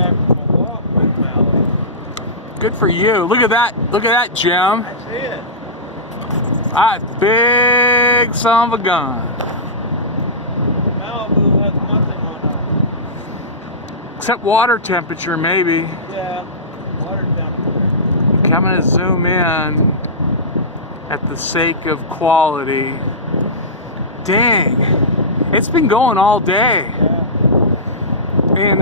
back from a walk with Mallory. Good for you. Look at that. Look at that, Jim. I see it. That's big son of a gun. Malibu has nothing on it. Except water temperature, maybe. Yeah, water temperature. I'm gonna zoom in at the sake of quality. Dang, it's been going all day. And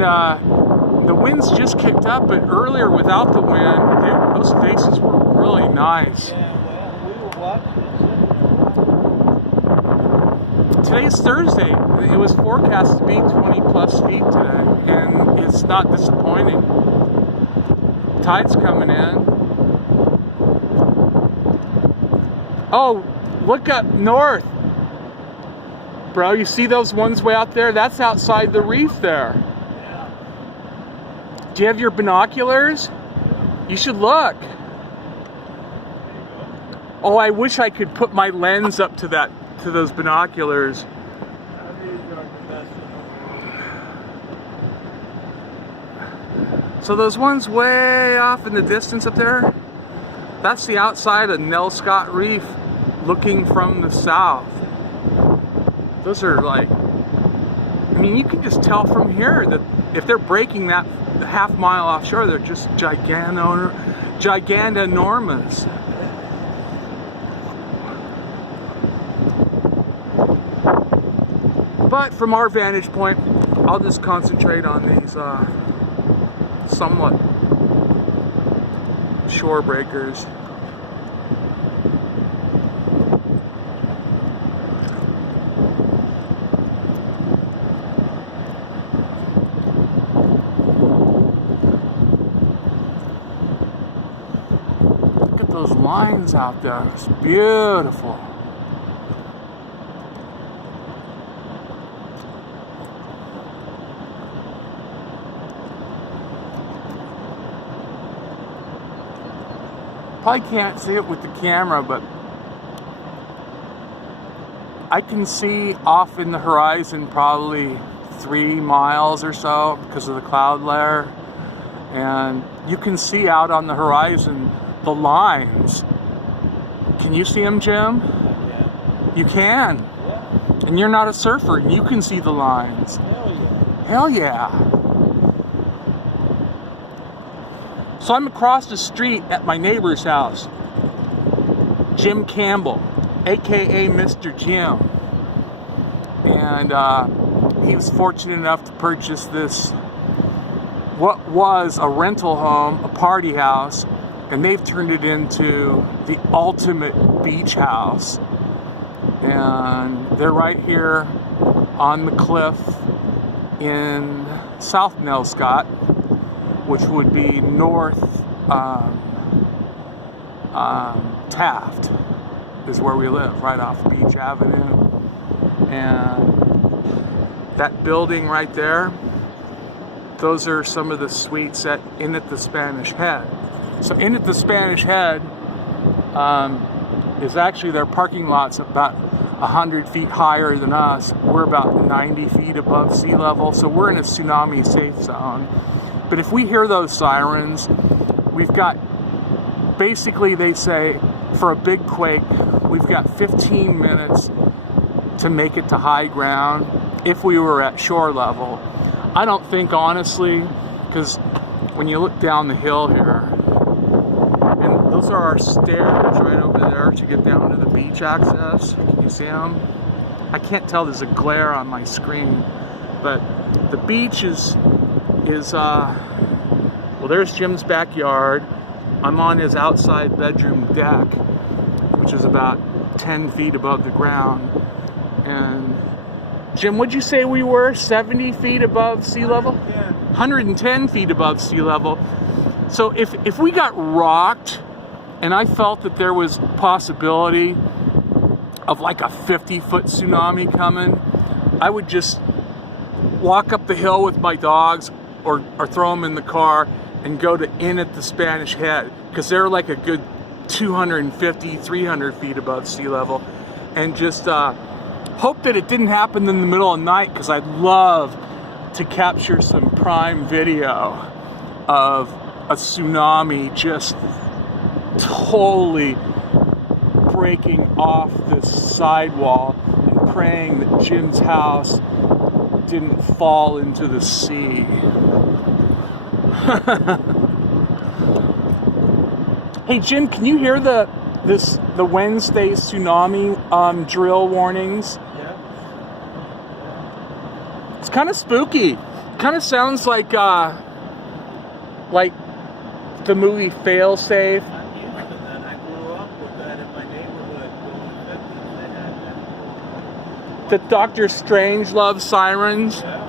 the wind's just kicked up, but earlier without the wind, those faces were really nice. Yeah, well, we were watching it. Today's Thursday. It was forecast to be 20 plus feet today, and it's not disappointing. Tide's coming in. Oh, look up north. Bro, you see those ones way out there? That's outside the reef there. Yeah. Do you have your binoculars? You should look. Oh, I wish I could put my lens up to those binoculars. So those ones way off in the distance up there, that's the outside of Nell Scott Reef looking from the south. Those are like, I mean, you can just tell from here that if they're breaking that half mile offshore, they're just gigantanormous. But from our vantage point, I'll just concentrate on these somewhat shore breakers. Look at those lines out there. It's beautiful. Probably can't see it with the camera, but I can see off in the horizon probably 3 miles or so because of the cloud layer, and you can see out on the horizon the lines. Can you see them, Jim? Yeah. You can. Yeah. And you're not a surfer, and you can see the lines. Hell yeah. Hell yeah. So I'm across the street at my neighbor's house, Jim Campbell, aka Mr. Jim, and he was fortunate enough to purchase this, what was a rental home, a party house, and they've turned it into the ultimate beach house. And they're right here on the cliff in South Nell Scott, which would be north Taft is where we live, right off Beach Avenue. And that building right there, those are some of the suites at Inn at the Spanish Head. So Inn at the Spanish Head is actually, their parking lot's about 100 feet higher than us. We're about 90 feet above sea level, so we're in a tsunami safe zone. But if we hear those sirens, we've got, basically they say, for a big quake, we've got 15 minutes to make it to high ground if we were at shore level. I don't think, honestly, because when you look down the hill here, and those are our stairs right over there to get down to the beach access. Can you see them? I can't tell, there's a glare on my screen, but the beach is well, there's Jim's backyard. I'm on his outside bedroom deck, which is about 10 feet above the ground. And Jim, what'd you say we were? 70 feet above sea level? 110 feet above sea level. So if we got rocked, and I felt that there was possibility of like a 50-foot tsunami coming, I would just walk up the hill with my dogs, or throw them in the car and go to Inn at the Spanish Head, because they're like a good 250, 300 feet above sea level, and just hope that it didn't happen in the middle of the night, because I'd love to capture some prime video of a tsunami just totally breaking off this sidewall, and praying that Jim's house didn't fall into the sea. Hey Jim, can you hear the Wednesday tsunami drill warnings? Yeah. It's kind of spooky. Kind of sounds like the movie Failsafe. I'm used to that. I grew up with that in my neighborhood. In the 50s, they had that. The Dr. Strangelove sirens. Yeah.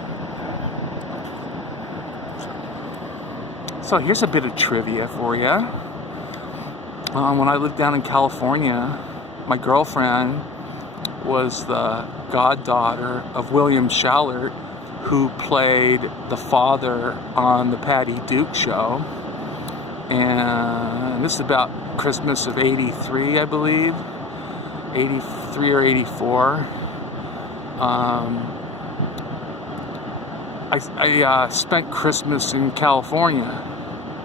So here's a bit of trivia for you. When I lived down in California, my girlfriend was the goddaughter of William Shallert, who played the father on the Patty Duke Show. And this is about Christmas of '83, I believe. 83 or 84. I spent Christmas in California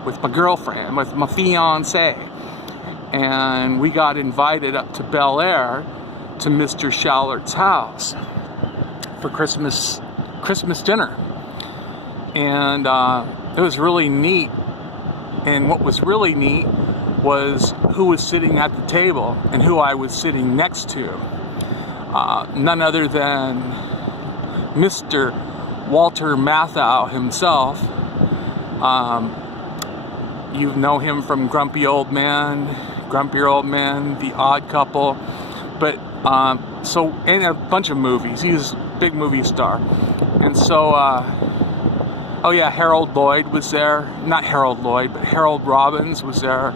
with my girlfriend, with my fiance. And we got invited up to Bel Air to Mr. Shallert's house for Christmas dinner. And it was really neat. And what was really neat was who was sitting at the table and who I was sitting next to. None other than Mr. Walter Matthau himself. You know him from Grumpy Old Man, The Odd Couple, but so in a bunch of movies. He's a big movie star. And so, oh yeah, Harold Lloyd was there. Not Harold Lloyd, but Harold Robbins was there.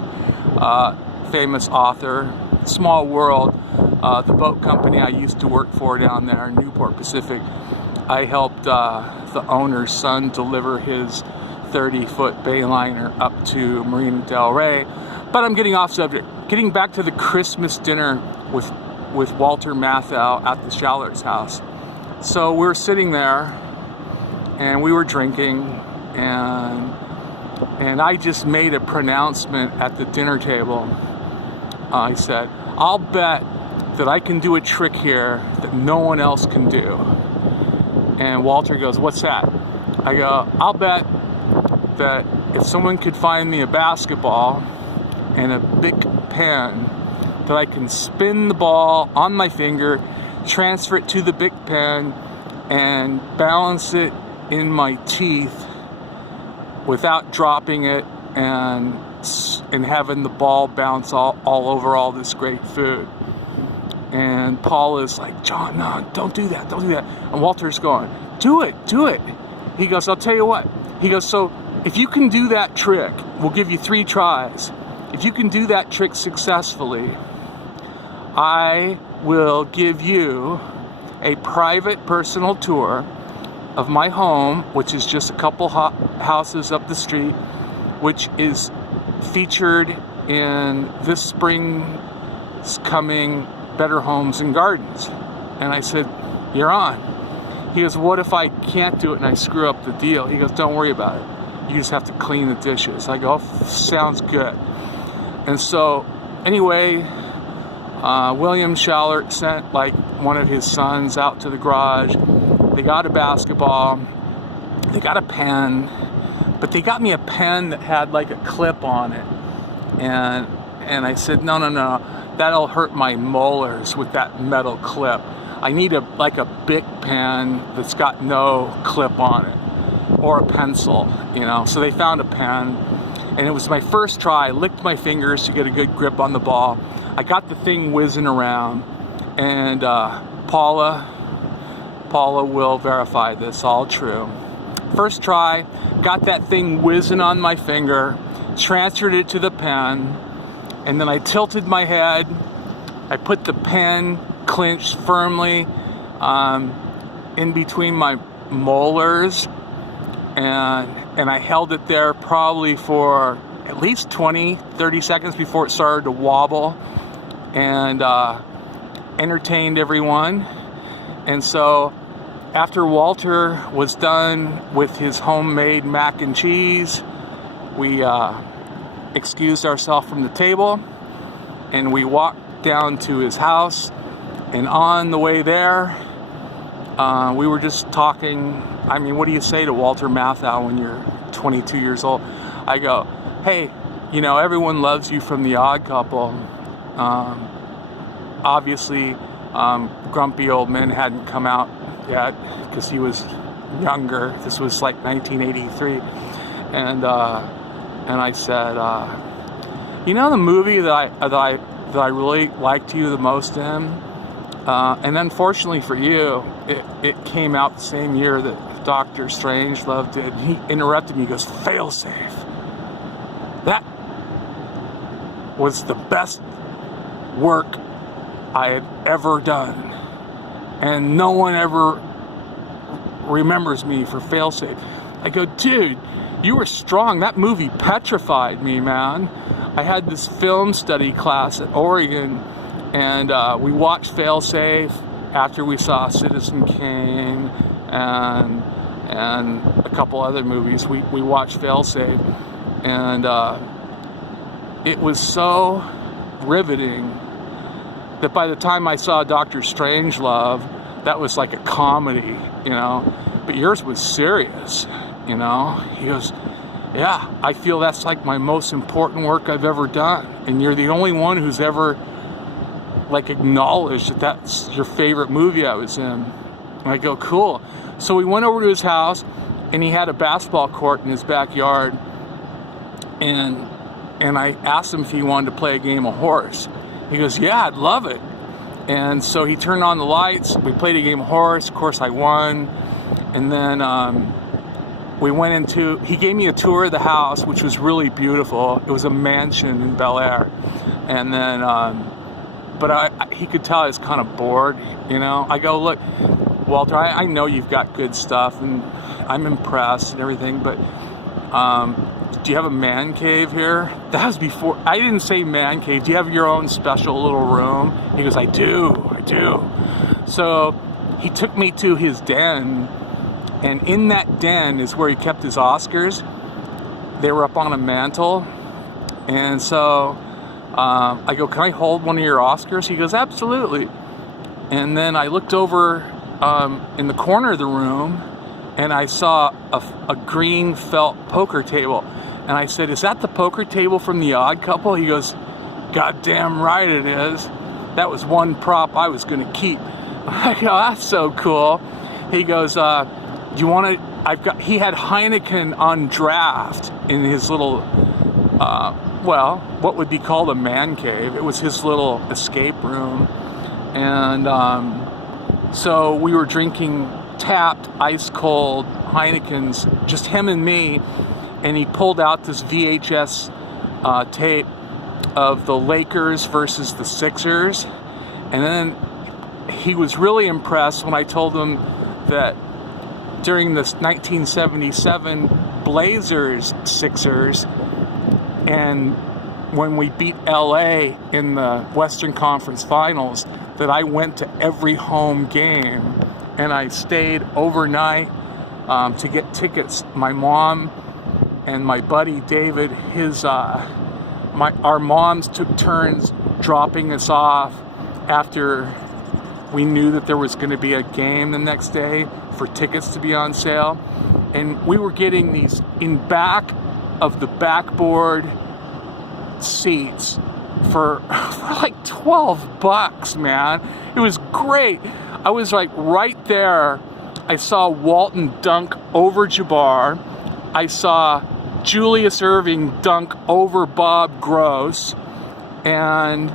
Famous author. Small World, the boat company I used to work for down there in Newport Pacific. I helped the owner's son deliver his 30-foot Bayliner up to Marina Del Rey. But I'm getting off subject. Getting back to the Christmas dinner with Walter Matthau at the Shallert's house. So we're sitting there, and we were drinking, and I just made a pronouncement at the dinner table. I said, I'll bet that I can do a trick here that no one else can do. And Walter goes, what's that? I go, I'll bet that if someone could find me a basketball and a Bic pen, that I can spin the ball on my finger, transfer it to the Bic pen, and balance it in my teeth without dropping it and having the ball bounce all over all this great food. And Paul is like, John, no, don't do that. And Walter's going, do it. He goes, I'll tell you what. He goes, so if you can do that trick, we'll give you 3 tries. If you can do that trick successfully, I will give you a private personal tour of my home, which is just a couple houses up the street, which is featured in this spring's coming Better Homes and Gardens. And I said, you're on. He goes, what if I can't do it and I screw up the deal? He goes, don't worry about it. You just have to clean the dishes. I go, oh, sounds good. And so, anyway, William Shallert sent like one of his sons out to the garage. They got a basketball. They got a pen. But they got me a pen that had like a clip on it. And I said, no. That'll hurt my molars with that metal clip. I need a Bic pen that's got no clip on it, or a pencil, you know. So they found a pen, and it was my first try. I licked my fingers to get a good grip on the ball. I got the thing whizzing around, and Paula will verify this, all true. First try, got that thing whizzing on my finger, transferred it to the pen, and then I tilted my head. I put the pen clinched firmly in between my molars, and I held it there probably for at least 20-30 seconds before it started to wobble, and entertained everyone. And so after Walter was done with his homemade mac and cheese, we excused ourselves from the table and we walked down to his house. And on the way there, we were just talking. I mean, what do you say to Walter Matthau when you're 22 years old? I go, hey, you know, everyone loves you from The Odd Couple. Obviously, Grumpy Old Men hadn't come out yet because he was younger. This was like 1983. And I said, you know, the movie that I really liked you the most in, and unfortunately for you, it came out the same year that Dr. Strangelove did. He interrupted me. He goes, Failsafe. That was the best work I had ever done, and no one ever remembers me for Failsafe. I go, dude, you were strong. That movie petrified me, man. I had this film study class at Oregon, and we watched Failsafe after we saw Citizen Kane and a couple other movies. We watched Failsafe, and it was so riveting that by the time I saw Dr. Strangelove, that was like a comedy, you know. But yours was serious, you know. He goes, yeah, I feel that's like my most important work I've ever done. And you're the only one who's ever like acknowledged that that's your favorite movie I was in. And I go, cool. So we went over to his house, and he had a basketball court in his backyard. And I asked him if he wanted to play a game of horse. He goes, yeah, I'd love it. And so he turned on the lights. We played a game of horse. Of course, I won. And then we went into, he gave me a tour of the house, which was really beautiful. It was a mansion in Bel Air. And then, but he could tell I was kind of bored, you know. I go, look, Walter, I know you've got good stuff, and I'm impressed and everything, but do you have a man cave here? That was before, I didn't say man cave. Do you have your own special little room? He goes, I do. So he took me to his den, and in that den is where he kept his Oscars. They were up on a mantle. And so I go, can I hold one of your Oscars? He goes, absolutely. And then I looked over in the corner of the room, and I saw a green felt poker table. And I said, is that the poker table from The Odd Couple? He goes, goddamn right it is. That was one prop I was going to keep. I go, that's so cool. He goes, do you want to, he had Heineken on draft in his little, well, what would be called a man cave. It was his little escape room. And so we were drinking tapped, ice cold Heinekens, just him and me. And he pulled out this VHS tape of the Lakers versus the Sixers. And then he was really impressed when I told him that during this 1977 Blazers Sixers, and when we beat LA in the Western Conference Finals, that I went to every home game, and I stayed overnight to get tickets. My mom and my buddy David, our moms took turns dropping us off after we knew that there was going to be a game the next day for tickets to be on sale. And we were getting these in back of the backboard seats for like $12, man. It was great. I was like right there. I saw Walton dunk over Jabbar. I saw Julius Erving dunk over Bob Gross. And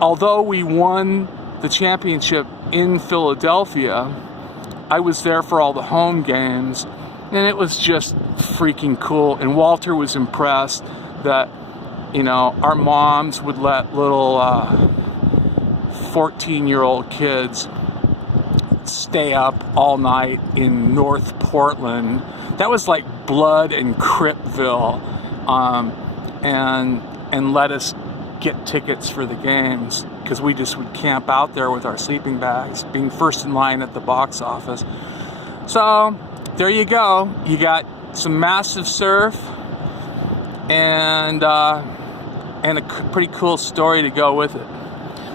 although we won the championship in Philadelphia, I was there for all the home games, and it was just freaking cool. And Walter was impressed that, you know, our moms would let little 14-year-old kids stay up all night in North Portland. That was like Blood and Cripville, and let us get tickets for the games, because we just would camp out there with our sleeping bags, being first in line at the box office. So there you go. You got some massive surf and a pretty cool story to go with it.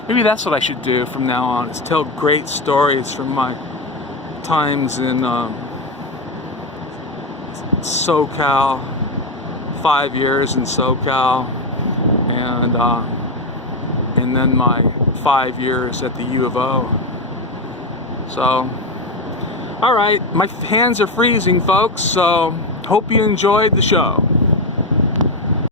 Maybe that's what I should do from now on, is tell great stories from my times in SoCal, 5 years in SoCal, and then my 5 years at the U of O. So, all right, my hands are freezing, folks, so hope you enjoyed the show.